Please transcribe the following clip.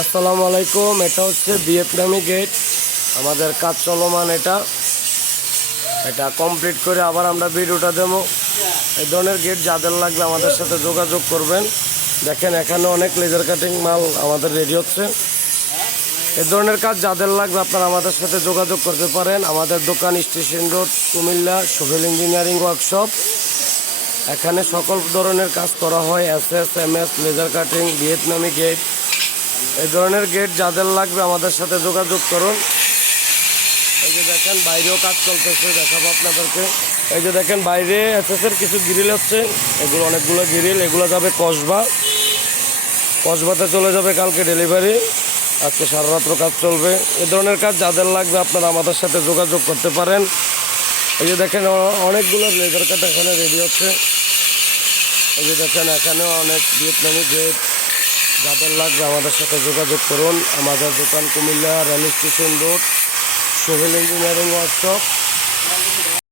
আসসালামু আলাইকুম, এটা হচ্ছে ভিয়েতনামি গেট আমাদের কাজ চলমান এটা। এটা কমপ্লিট করে আবার আমরা ভিডিওটা দেবো। এই ধরনের গেট যাদের লাগবে আমাদের সাথে যোগাযোগ করবেন। দেখেন এখানে অনেক লেজার কাটিং মাল আমাদের রেডি হচ্ছে। এই ধরনের কাজ যাদের লাগবে আপনারা আমাদের সাথে যোগাযোগ করতে পারেন। আমাদের দোকান station road, Comilla, Sohel engineering workshop এখানে সকল ধরনের কাজ করা হয় S S M S laser cutting ভিয়েতনামি গেট এই ধরনের গেট যাদের লাগবে আমাদের সাথে যোগাযোগ করুন। এই যে দেখেন, বাইরেও কাজ চলতেছে, দেখাবো আপনাদেরকে। এই যে দেখেন, বাইরে এসএসের কিছু গ্রিল হচ্ছে। এগুলো অনেকগুলো গ্রিল এগুলো যাবে কসবা। কসবাতে চলে যাবে কালকে ডেলিভারি আজকে সারা রাত্র কাজ চলবে। এ ধরনের কাজ যাদের লাগবে আপনারা আমাদের সাথে যোগাযোগ করতে পারেন। এই যে দেখেন অনেকগুলো লেজার কাট এখানে রেডি হচ্ছে। এই যে দেখেন, এখানেও অনেক ভিয়েতনামি গেট যাদের লাগবে আমাদের সাথে যোগাযোগ করুন। আমাদের দোকান Comilla rail station road, Sohel engineering workshop.